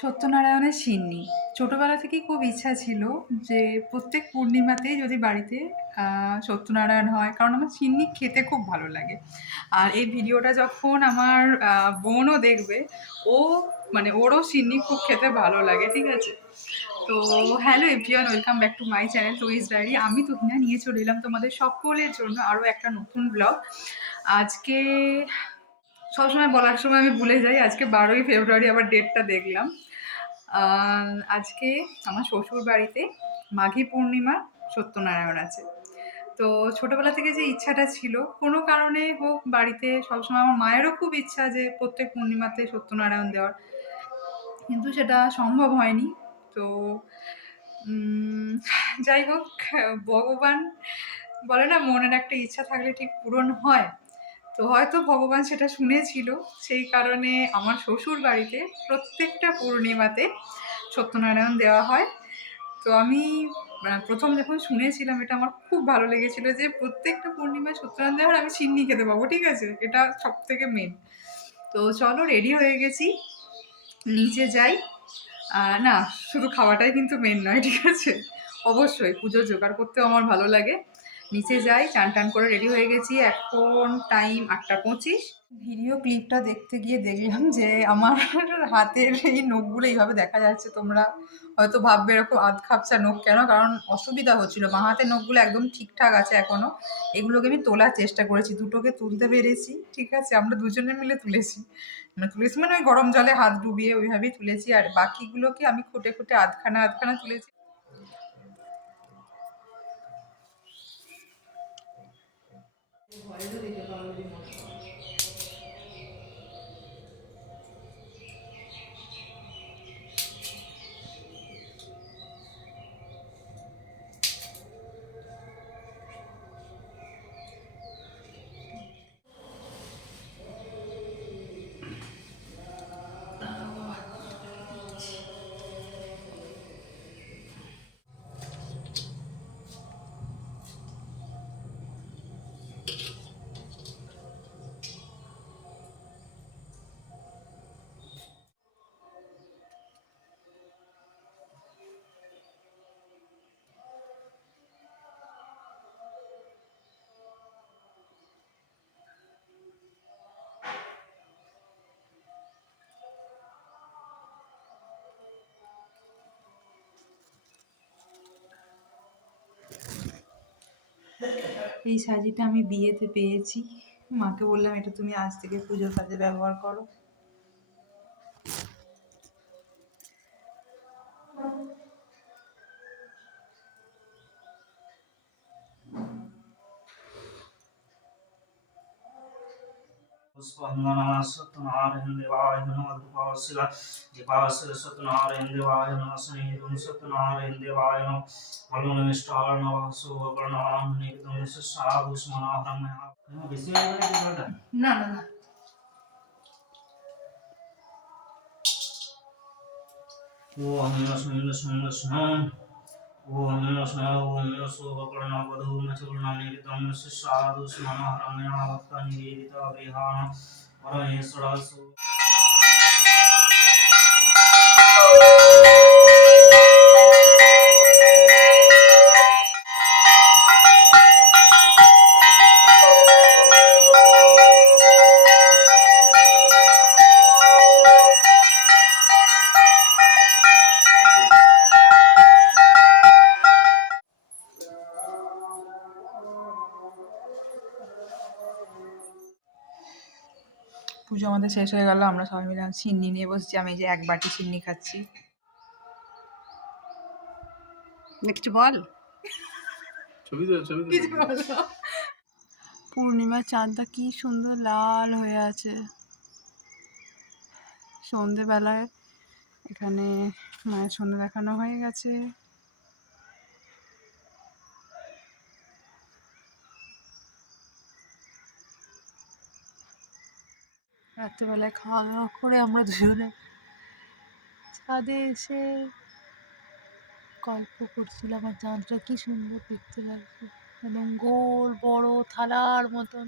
সত্যনারায়ণের সিন্নি। ছোটোবেলা থেকেই খুব ইচ্ছা ছিল যে প্রত্যেক পূর্ণিমাতেই যদি বাড়িতে সত্যনারায়ণ হয়, কারণ আমার সিন্নি খেতে খুব ভালো লাগে। আর এই ভিডিওটা যখন আমার বোনও দেখবে, ও মানে ওরও সিন্নি খুব খেতে ভালো লাগে, ঠিক আছে? তো hello everyone, welcome back to my channel টুইস diary. আমি তুহিনা, নিয়ে চলে এলাম তোমাদের সকলের জন্য আরও একটা নতুন ব্লগ। আজকে সবসময় বলার সময় আমি ভুলে যাই। আজকে বারোই ফেব্রুয়ারি আবার ডেটটা দেখলাম। আজকে আমার শ্বশুর বাড়িতে মাঘী পূর্ণিমা সত্যনারায়ণ আছে। তো ছোটবেলা থেকে যে ইচ্ছাটা ছিল, কোনো কারণে হোক বাড়িতে সবসময় আমার মায়েরও খুব ইচ্ছা যে প্রত্যেক পূর্ণিমাতে সত্যনারায়ণ দেওয়ার। কিন্তু সেটা সম্ভব হয়নি। তো যাই হোক, ভগবান বলে না, মনের একটা ইচ্ছা থাকলে ঠিক পূরণ হয়। তো হয়তো ভগবান সেটা শুনেছিল। সেই কারণে আমার শ্বশুর বাড়িতে প্রত্যেকটা পূর্ণিমাতে সত্যনারায়ণ দেওয়া হয়। তো আমি মানে প্রথম যখন শুনেছিলাম, এটা আমার খুব ভালো লেগেছিল যে প্রত্যেকটা পূর্ণিমায় সত্যনারায়ণ দেওয়ার আমি সিন্নি খেতে পাবো, ঠিক আছে? এটা সব থেকে মেন তো চলো রেডি হয়ে গেছি। নিচে যাই। না, শুধু খাওয়াটাই কিন্তু মেন নয়, ঠিক আছে? অবশ্যই পুজো জোগাড় করতেও আমার ভালো লাগে। নিচে যাই চান টান করে রেডি হয়ে গেছি। এখন টাইম আটটা পঁচিশ। ভিডিও ক্লিপটা দেখতে গিয়ে দেখলাম যে আমার হাতের এই নখগুলো এইভাবে দেখা যাচ্ছে তোমরা। হয়তো ভাববে এরকম আধ খাপচা নখ কেন? কারণ অসুবিধা হচ্ছিল। বাঁ হাতের নখগুলো একদম ঠিকঠাক আছে এখনও এগুলোকে আমি তোলার চেষ্টা করেছি। দুটোকে তুলতে পেরেছি। ঠিক আছে? আমরা দুজনে মিলে তুলেছি। মানে তুলেছি মানে ওই গরম জলে হাত ডুবিয়ে ওইভাবেই তুলেছি। আর বাকিগুলোকে আমি খুঁটে খুঁটে আধখানা আধখানা তুলেছি। So I don't 地方 এই শাড়িটা আমি বিয়েতে পেয়েছি। মাকে বললাম, এটা তুমি আজ থেকে পুজোর কাজে ব্যবহার করো। पुष्पवन्दना सत्यनारायण देवाय नमः कृपावशिला कृपावशिल सत्यनारायण देवाय नमः स्नेहितं सत्यनारायण देवाय नमः फलमनमिष्टार नमः शुभकर्णां निकृतं साधुष्मनाहरं मया না না না ও আমি রসমিল রসমিল রসমিল సాధు స్మరణ నివేదిత విహాన వరమేశ్వరాసు পুজো আমাদের শেষ হয়ে গেল আমরা সবাই মিলে সিন্নি নিয়ে বসছি আমি যে এক বাটি সিন্নি খাচ্ছি। কিছু বল। ছবি তো ছবি তো কিছু বলো। পূর্ণিমার চাঁদটা কি সুন্দর লাল হয়ে আছে। সন্ধেবেলায় এখানে মায়ের সন্ধে দেখানো হয়ে গেছে। রাত্রেবেলায় খাওয়া দাওয়া করে আমরা দুজনে ছাদে এসে গল্প করছিলাম আর চাঁদটা কি সুন্দর দেখতে লাগছে এবং গোল বড় থালার মতন।